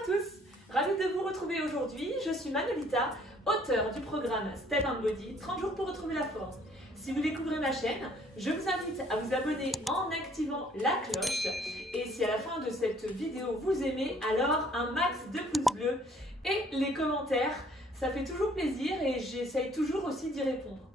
à tous, ravie de vous retrouver aujourd'hui. Je suis Manolita, auteure du programme Step & Body, 30 jours pour retrouver la forme. Si vous découvrez ma chaîne, je vous invite à vous abonner en activant la cloche. Et si à la fin de cette vidéo vous aimez, alors un max de pouces bleus et les commentaires. Ça fait toujours plaisir et j'essaye toujours aussi d'y répondre.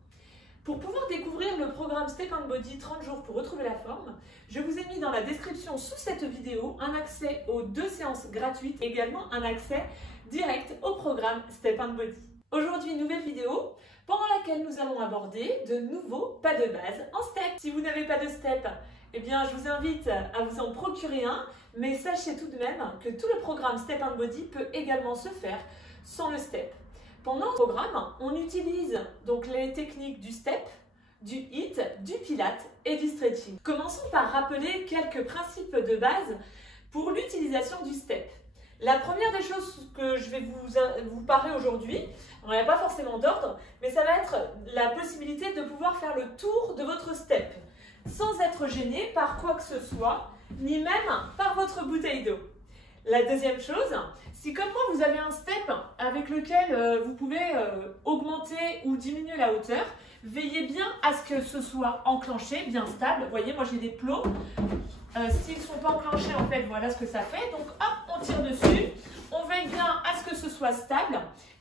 Pour pouvoir découvrir le programme Step & Body 30 jours pour retrouver la forme, je vous ai mis dans la description sous cette vidéo un accès aux 2 séances gratuites, également un accès direct au programme Step & Body. Aujourd'hui, nouvelle vidéo pendant laquelle nous allons aborder de nouveaux pas de base en step. Si vous n'avez pas de step, eh bien, je vous invite à vous en procurer un, mais sachez tout de même que tout le programme Step & Body peut également se faire sans le step. Pendant le programme, on utilise donc les techniques du step, du HIIT, du pilate et du stretching. Commençons par rappeler quelques principes de base pour l'utilisation du step. La première des choses que je vais vous parler aujourd'hui, il n'y a pas forcément d'ordre, mais ça va être la possibilité de pouvoir faire le tour de votre step sans être gêné par quoi que ce soit, ni même par votre bouteille d'eau. La deuxième chose, si comme moi vous avez un step avec lequel vous pouvez augmenter ou diminuer la hauteur, veillez bien à ce que ce soit enclenché, bien stable. Vous voyez, moi j'ai des plots. S'ils ne sont pas enclenchés, en fait, voilà ce que ça fait. Donc hop, on tire dessus. On veille bien à ce que ce soit stable.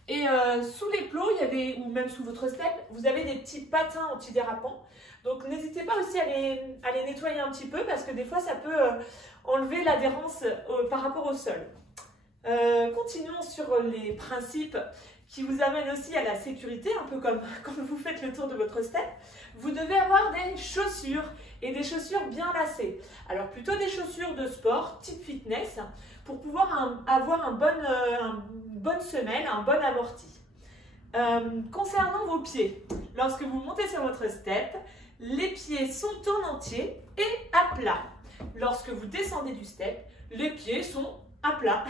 Et sous les plots, il y a des, ou même sous votre step, vous avez des petits patins antidérapants. Donc n'hésitez pas aussi à les nettoyer un petit peu parce que des fois ça peut enlever l'adhérence par rapport au sol. Continuons sur les principes qui vous amènent aussi à la sécurité, un peu comme quand vous faites le tour de votre step. Vous devez avoir des chaussures et des chaussures bien lacées. Alors plutôt des chaussures de sport, type fitness, pour pouvoir avoir une bonne semelle, un bon amorti. Concernant vos pieds, lorsque vous montez sur votre step, les pieds sont en entier et à plat. Lorsque vous descendez du step, les pieds sont à plat.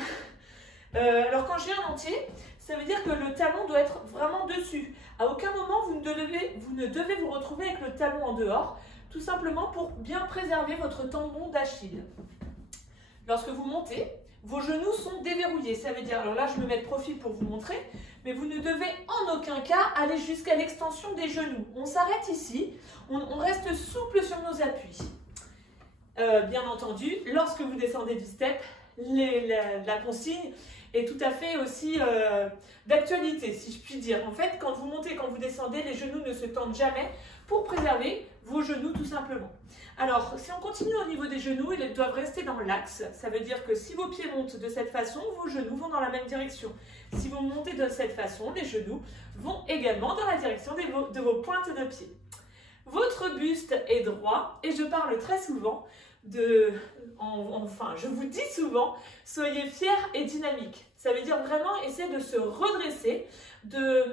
Alors quand je dis en entier, ça veut dire que le talon doit être vraiment dessus. À aucun moment vous ne devez vous retrouver avec le talon en dehors, tout simplement pour bien préserver votre tendon d'Achille. Lorsque vous montez, vos genoux sont déverrouillés. Ça veut dire, alors là je me mets de profil pour vous montrer, mais vous ne devez en aucun cas aller jusqu'à l'extension des genoux. On s'arrête ici, on reste souple sur nos appuis. Bien entendu, lorsque vous descendez du step, la consigne est tout à fait aussi d'actualité, si je puis dire. En fait, quand vous montez, quand vous descendez, les genoux ne se tendent jamais pour préserver vos genoux tout simplement. Alors, si on continue au niveau des genoux, ils doivent rester dans l'axe. Ça veut dire que si vos pieds montent de cette façon, vos genoux vont dans la même direction. Si vous montez de cette façon, les genoux vont également dans la direction de vos pointes de pied. Votre buste est droit et je parle très souvent enfin, je vous dis souvent, soyez fiers et dynamiques. Ça veut dire vraiment essayer de se redresser, de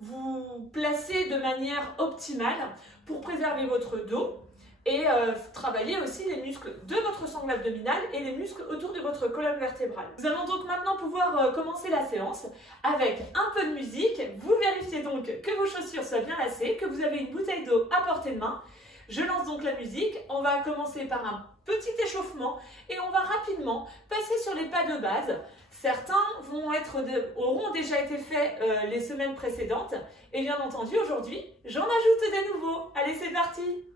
vous placer de manière optimale pour préserver votre dos et travailler aussi les muscles de votre sangle abdominale et les muscles autour de votre colonne vertébrale. Nous allons donc maintenant pouvoir commencer la séance avec un peu de musique. Vous vérifiez donc que vos chaussures soient bien lacées, que vous avez une bouteille d'eau à portée de main. Je lance donc la musique, on va commencer par un petit échauffement et on va rapidement passer sur les pas de base. Certains auront déjà été faits les semaines précédentes et bien entendu aujourd'hui, j'en ajoute des nouveaux. Allez, c'est parti!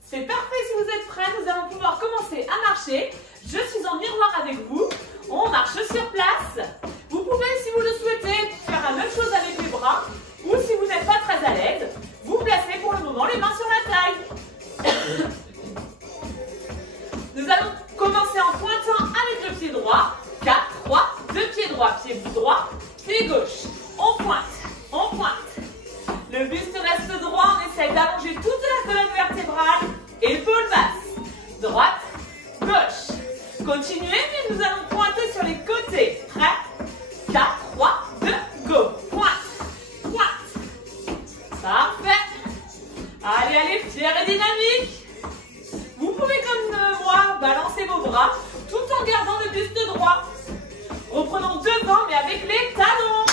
C'est parfait, si vous êtes prêts, nous allons pouvoir commencer à marcher. Je suis en miroir avec vous, on marche sur place. Vous pouvez, si vous le souhaitez, faire la même chose avec les bras ou si vous n'êtes pas très à l'aise, vous placez pour le moment les mains sur la taille. Nous allons commencer en pointant avec le pied droit. 4, 3, 2 pieds droits, pied droit, pied gauche. On pointe, on pointe. Le buste reste droit, on essaye d'allonger toute la colonne vertébrale. Épaules basses, droite, gauche. Continuez, puis nous allons pointer sur les côtés. Prêt? 4, 3, 2, go. Pointe, pointe. Parfait. Allez, allez, fiers et dynamiques. Vous pouvez, comme moi, balancer vos bras tout en gardant le buste droit. Reprenons devant, mais avec les talons.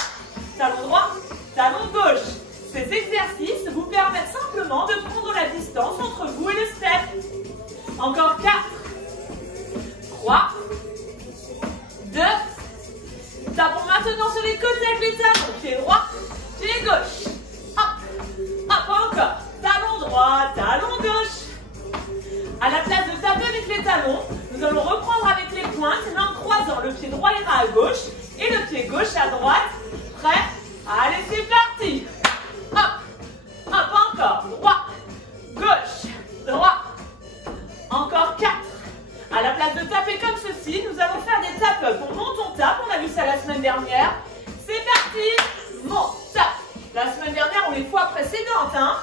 Encore 4, 3, 2. Tapons maintenant sur les côtés avec les talons. Pied droit, pied gauche. Hop, hop, encore. Talon droit, talon gauche. À la place de taper avec les talons, nous allons reprendre avec les pointes, mais en croisant. Le pied droit ira à gauche et le pied gauche à droite. Prêt? Allez, c'est parti. Hop, hop, encore. Droit, gauche, droit. Encore 4. À la place de taper comme ceci, nous allons faire des tapes. On monte, on tape. On a vu ça la semaine dernière. C'est parti. Monte, tape. La semaine dernière ou les fois précédentes, hein.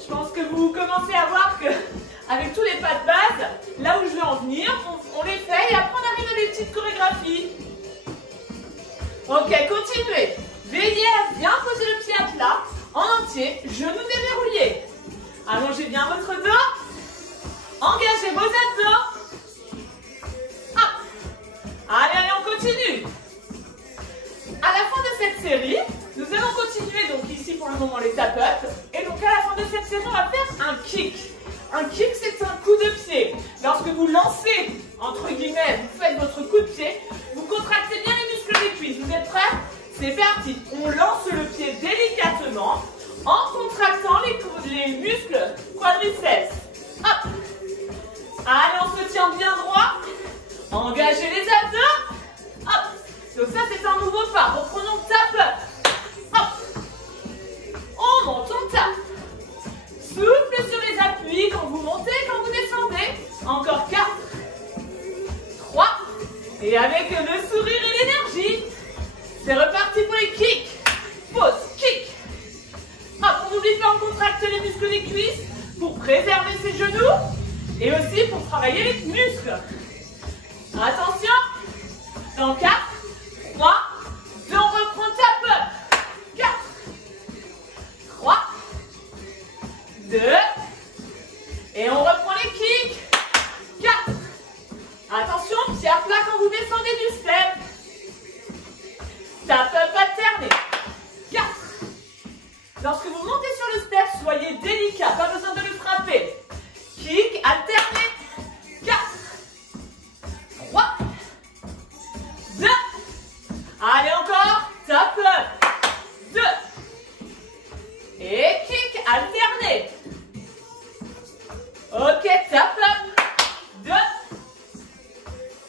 Je pense que vous commencez à voir que avec tous les pas de base, là où je veux en venir, on les fait et après on arrive à des petites chorégraphies. Ok, continuez. Veillez à bien poser le pied à plat, en entier, genoux déverrouillés. Allongez bien votre dos. Engagez vos abdos. Hop. Allez, allez, on continue. À la fin de cette série, nous allons continuer donc ici pour le moment les tap-up. Et donc à la fin de cette série, on va faire un kick. Un kick, c'est un coup de pied. Lorsque vous lancez, entre guillemets, vous faites votre coup de pied, vous contractez bien les muscles des cuisses. Vous êtes prêts? C'est parti. On lance le pied délicatement en contractant les muscles quadriceps. Hop. Allez, on se tient bien droit. Engagez les abdos. Hop. Donc ça, c'est un nouveau pas. Reprenons tap-up. Hop. On monte, on tape. Souffle sur les appuis quand vous montez, quand vous descendez. Encore 4, 3. Et avec le sourire et l'énergie, c'est reparti pour les kicks. Pause, kick. Hop, on n'oublie pas, on contracte les muscles des cuisses pour préserver ses genoux et aussi pour travailler les muscles. Attention. Dans 4, 3, 2, on reprend tap-up. 4, 3, 2, et on reprend les kicks. 4. Attention, pied à plat quand vous descendez du step. Tap-up alterné. 4. Lorsque vous montez sur le step, soyez délicat, pas besoin de le frapper. Kick alterné. 4, 3, 2. Allez encore, tap-up. 2. Et kick alterné. Ok, tap-up. 2.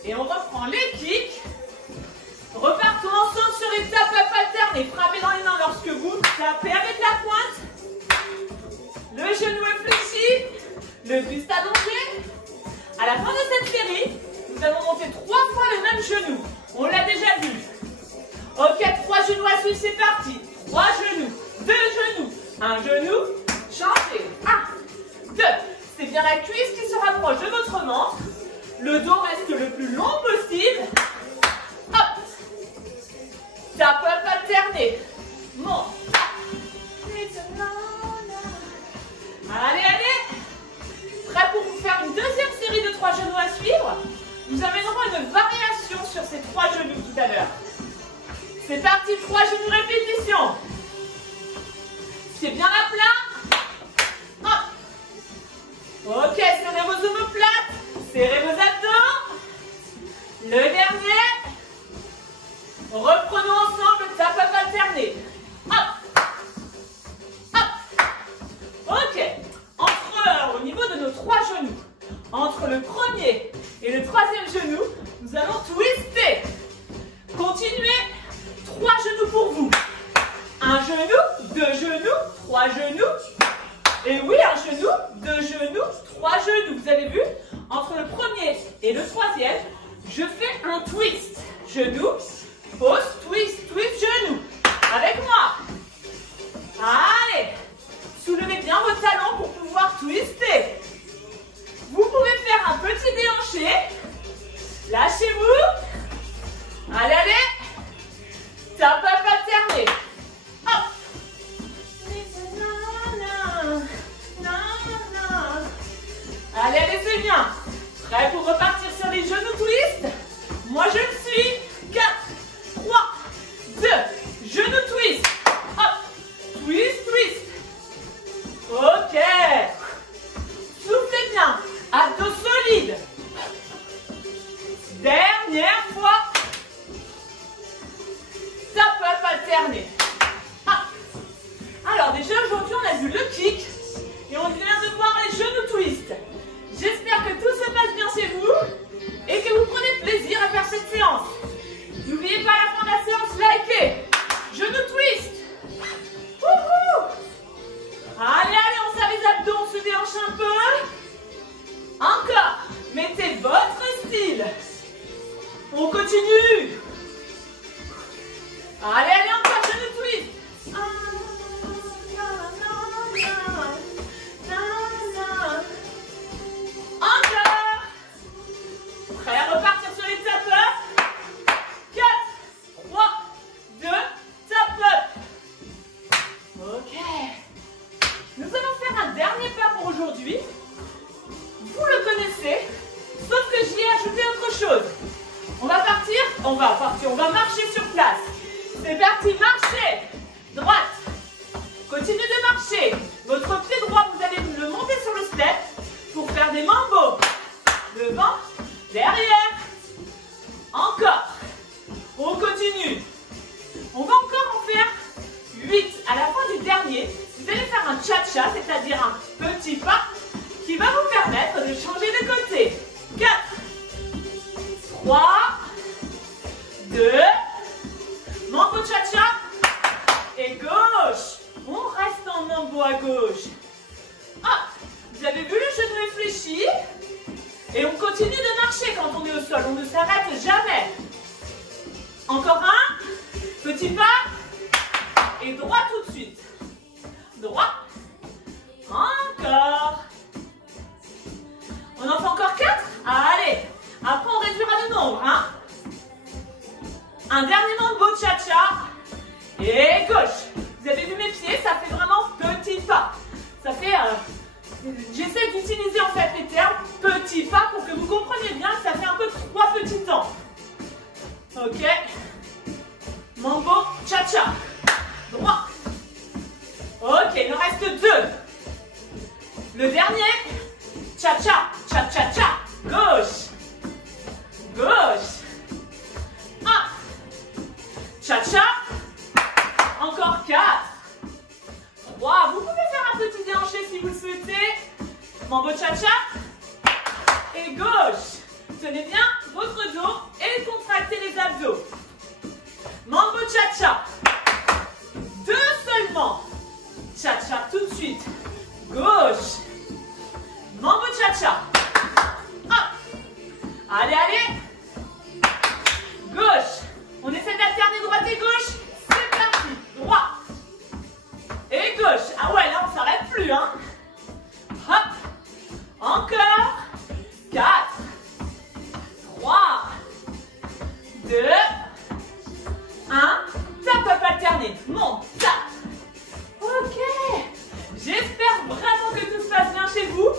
Et on reprend les kicks. Repartons ensemble sur les tap-up alternés. Frappez dans les mains lorsque vous tapez avec la pointe. Le genou est fléchi. Le buste allongé. À la fin de cette série, nous allons monter 3 fois le même genou. On l'a déjà vu. Ok, 3 genoux à suivre, c'est parti. 3 genoux, 2 genoux, 1 genou, changez. 1, 2. C'est bien la cuisse qui se rapproche de votre ventre. Le dos reste le plus long possible. Hop. Tap-up alterné. Monte. Allez, allez. Prêt pour vous faire une deuxième série de 3 genoux à suivre? Nous amènerons une variation sur ces 3 genoux tout à l'heure. C'est parti, 3 genoux répétition. C'est bien à plat. Hop. Ok, serrez vos omoplates. Serrez vos abdos. Le dernier. Reprenons ensemble le tap-up alterné. Hop. Hop. Ok. Au niveau de nos 3 genoux, entre le premier et le 3e genou, nous allons twister. Continuez. 3 genoux pour vous. 1 genou, 2 genoux, 3 genoux. Et oui, 1 genou, 2 genoux, 3 genoux. Vous avez vu? Entre le premier et le 3e, je fais un twist. Genou, pause, twist, twist, genou. Avec moi. Allez. Soulevez bien vos talons pour pouvoir twister. Vous pouvez faire un petit déhanché. Lâchez-vous. Allez, allez. Tap-up alterné. Hop. Allez, allez, c'est bien. Prêt pour repartir sur les genoux twist? Moi, je le suis. 4, 3, 2, genoux twist. Hop. Twist, twist. Ok. Soufflez bien. Abdos solides. solide. Dernière fois. Tap up alterné. Alors déjà aujourd'hui on a vu le kick et on vient de voir les genoux twist. J'espère que tout se passe bien chez vous et que vous prenez plaisir à faire cette séance. N'oubliez pas à la fin de la séance, likez. Genoux twist. Wouhou. Allez, on serre les abdos, on se déhanche un peu. Encore. Mettez votre style. On continue. Allez, encore genoux twist. Encore. Prêt à repartir sur les tap-up. 4, 3, 2, tap-up. Ok. Nous allons faire un dernier pas pour aujourd'hui. Vous le connaissez, sauf que j'y ai ajouté autre chose. On va marcher sur place. C'est parti, marchez. Droite. Continuez de marcher. Votre pied droit, vous allez le monter sur le step pour faire des mambos. Devant, derrière. Encore. On continue. On va encore en faire 8. À la fin du dernier, vous allez faire un cha-cha, c'est-à-dire un petit pas qui va vous permettre de changer de côté. 4, 3, 2, mambo cha-cha et gauche. On reste en mambo à gauche. Vous avez vu le genou est fléchi et on continue de marcher quand on est au sol. On ne s'arrête jamais. Encore un. Petit pas. Et droit tout de suite. Droit. Encore. On en fait encore 4. Allez. Après, on réduira le nombre. Un dernier mambo cha-cha. Et gauche. Vous avez vu mes pieds, ça fait vraiment petit pas. Ça fait... J'essaie d'utiliser en fait les termes petit pas pour que vous compreniez bien que ça fait un peu 3 petits temps. Ok. Mambo cha-cha. Droit. Ok, il nous reste 2. Le dernier. Cha-cha, cha-cha-cha. Gauche. Gauche. 1. Cha-cha. Encore 4. 3. Vous pouvez faire un petit déhanché si vous le souhaitez. Mambo cha-cha. Et gauche. Tenez bien votre dos et contractez les abdos. Mambo cha-cha. 2 seulement. Cha-cha tout de suite. Gauche. Mambo cha-cha. Allez, allez. Gauche. On essaie d'alterner droite et gauche. C'est parti. Droit. Et gauche. Ah ouais, là, on ne s'arrête plus, hein. Hop. Encore. 4. 3. 2. 1. Tap up alterné. Monte. Tap. Ok. J'espère vraiment que tout se passe bien chez vous,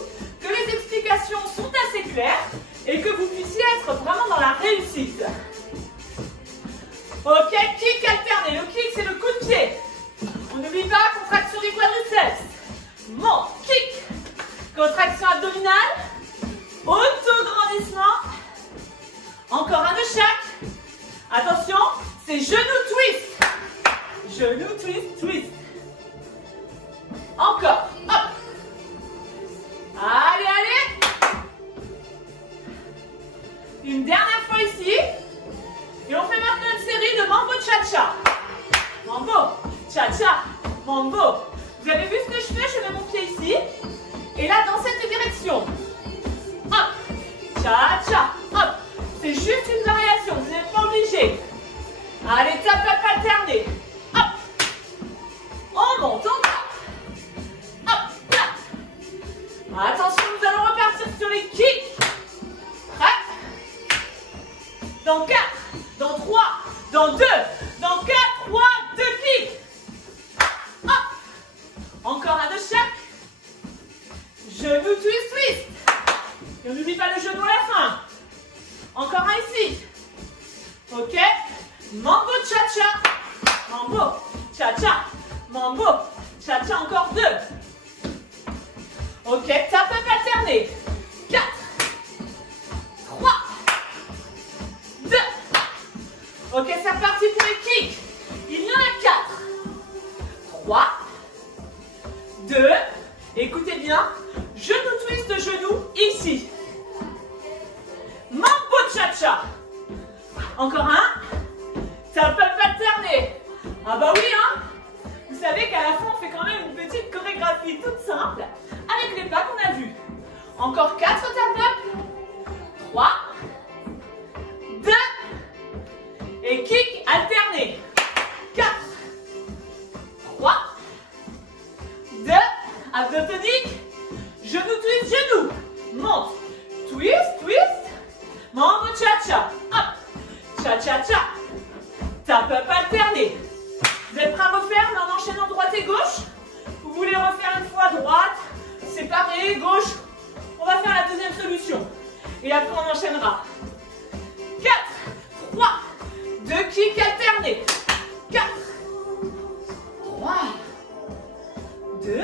que les explications sont assez claires et que vous puissiez être vraiment dans la réussite. Ok, kick alterné. Le kick, c'est le coup de pied. On n'oublie pas, contraction du quadriceps. Monte, kick. Contraction abdominale. Auto-grandissement. Encore un de chaque. Attention, c'est genou twist. Genou twist, twist. Encore. Hop. Allez, allez. Une dernière fois ici. Et on fait maintenant une série de mambo cha-cha. Mambo, cha-cha, mambo. Vous avez vu ce que je fais? Je mets mon pied ici. Et là, dans cette direction. Hop. Cha-cha. Hop. C'est juste une variation. Vous n'êtes pas obligé. Allez, tap, tap, alterné. Hop. On monte, on tape. Hop, tap. Attention, nous allons repartir sur les kicks. Prêt? Dans 4, dans 3, dans 2, dans 4, 3, 2 kicks. Hop. Encore un de chaque. Genou twist, twist. Et on n'oublie pas le genou à la fin. Encore un ici. Ok. Mambo cha-cha. Mambo cha-cha. Mambo cha-cha. Encore 2. Ok. Tap up alterné. 4, Et après, on enchaînera. 4, 3, 2 kicks alternés. 4, 3, 2,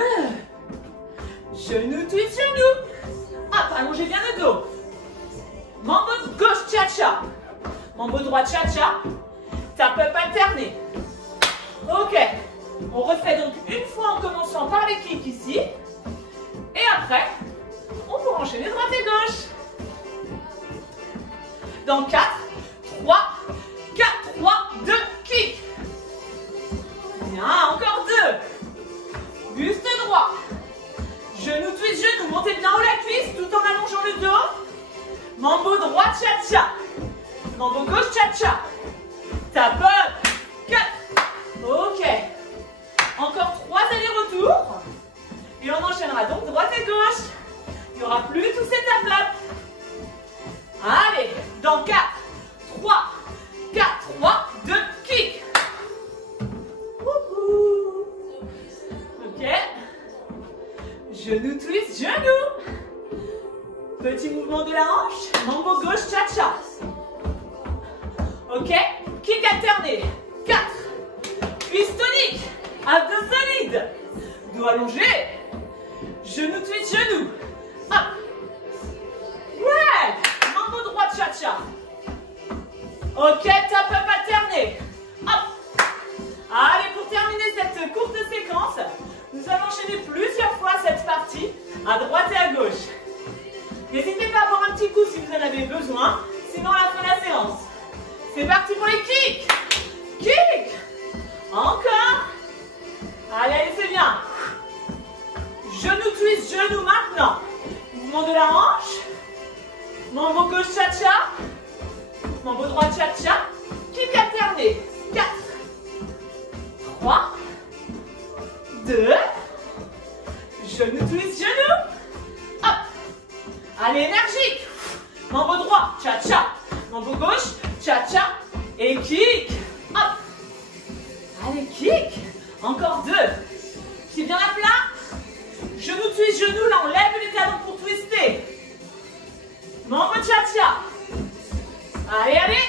genou, twist, genou. Hop, allongez bien le dos. Mambo gauche, cha-cha. Mambo droit, cha-cha. Tap-up alterné. Ok. On refait donc une fois en commençant par les kicks ici. Et après, on peut enchaîner droite et gauche. Dans 4, 3, 4, 3, 2, kick. Bien, encore 2. Buste droit. Genou, twist, genou. Montez bien haut la cuisse tout en allongeant le dos. Mambo droit, cha-cha. Mambo gauche, cha-cha. Tap up. 4. Ok. Encore 3 allers-retours. Et on enchaînera donc droite et gauche. Il n'y aura plus tous ces tap-up. Allez, dans 4, 3, 4, 3, 2, kick. Wouhou. Ok. Genou, twist, genou. Petit mouvement de la hanche. Mambo gauche, cha-cha. Ok. Kick alterné. 4. Cuisse tonique. Abdos solides. Dos allongé. Genou, twist, genou. Hop. Ouais. Mambo droit, cha-cha. Ok, tap-up alterné. Hop. Allez, pour terminer cette courte séquence, nous allons enchaîner plusieurs fois cette partie, à droite et à gauche. N'hésitez pas à avoir un petit coup si vous en avez besoin, sinon à la fin de la séance. C'est parti pour les kicks. Kick. Encore. Allez, allez, c'est bien. Genou twist, genou maintenant. Mouvement de la hanche. Mambo gauche, cha-cha. Mambo droit, cha-cha. Kick alterné. 4, 3, 2. Genou twist, genou. Hop. Allez, énergique. Mambo droit, cha-cha. Mambo gauche, cha-cha. Et kick. Hop. Allez, kick. Encore 2. Pied bien à plat. Genou twist, genou. Là, on lève les talons pour twister. Mambo cha-cha. Allez, allez.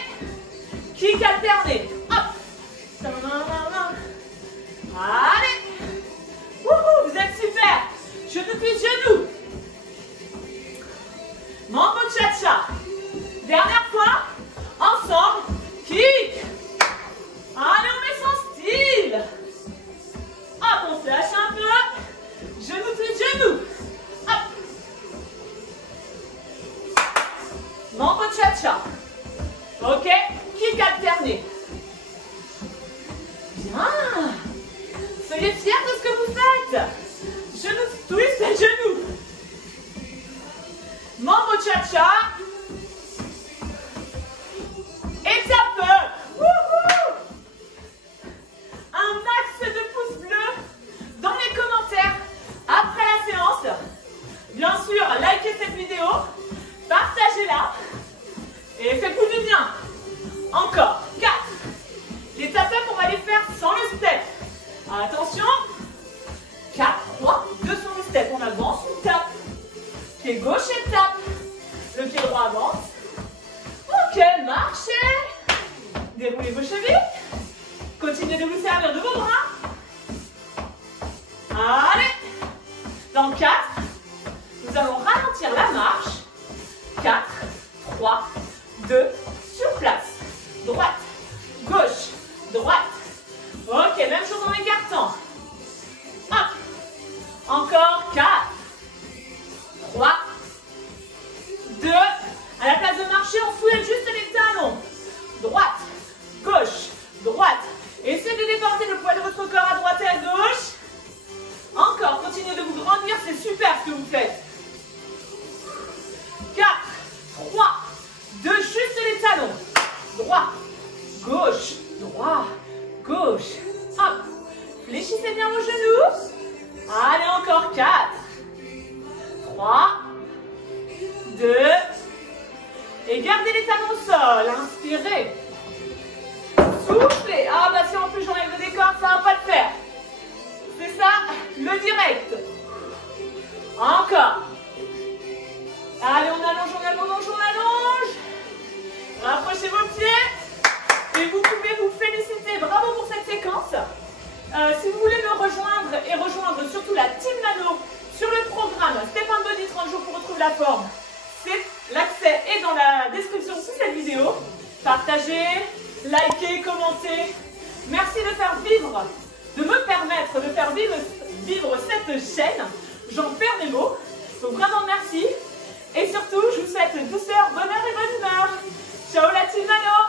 Kick alterné. Hop. Allez. Wouhou, vous êtes super. Genou twist, genou. Mambo cha-cha. Dernière fois. Ensemble. Kick. Allez, on met son style. Hop, on se lâche un peu. Genou twist, genou. Hop. Mambo cha-cha. Ok, kick alterné. Bien. Soyez fiers de ce que vous faites. Genou twist et genou. Mambo cha-cha. Et tap-up. Wouhou. Un max de pouces bleus dans les commentaires après la séance. Bien sûr, likez cette vidéo, partagez-la et faites-vous du bien. Encore 4. Les tap-up, on va les faire sans le step. Attention. 4, 3, 2 sur le step. On avance, on tape. Pied gauche et tape. Le pied droit avance. Ok, marchez. Déroulez vos chevilles. Continuez de vous servir de vos bras. Allez. Dans 4, nous allons ralentir la marche. 4, 3, 2, sur place. Droite, gauche, droite. Ok, même chose en écartant. Hop. Encore 4, 3, 2. À la place de marcher, on soulève juste les talons. Droite, gauche, droite. Essayez de déporter le poids de votre corps à droite et à gauche. Encore, continuez de vous grandir, c'est super ce que vous faites. 4, 3, 2, juste les talons. Droit, gauche, droit, gauche. Hop. Fléchissez bien vos genoux. Allez, encore 4, 3, 2. Et gardez les talons au sol. Inspirez. Soufflez. Ah bah si en plus j'enlève le décor, ça va pas le faire. C'est ça, le direct. Encore. Allez, on allonge, on allonge, on allonge. me rejoindre et rejoindre surtout la Team Nano sur le programme Step and Body 30 jours pour retrouver la forme, l'accès est dans la description sous cette vidéo. Partagez, likez, commentez. Merci de faire vivre, de me permettre de faire vivre cette chaîne. J'en perds mes mots. Donc vraiment merci. Et surtout, je vous souhaite douceur, bonheur et bonne humeur. Ciao la Team Nano!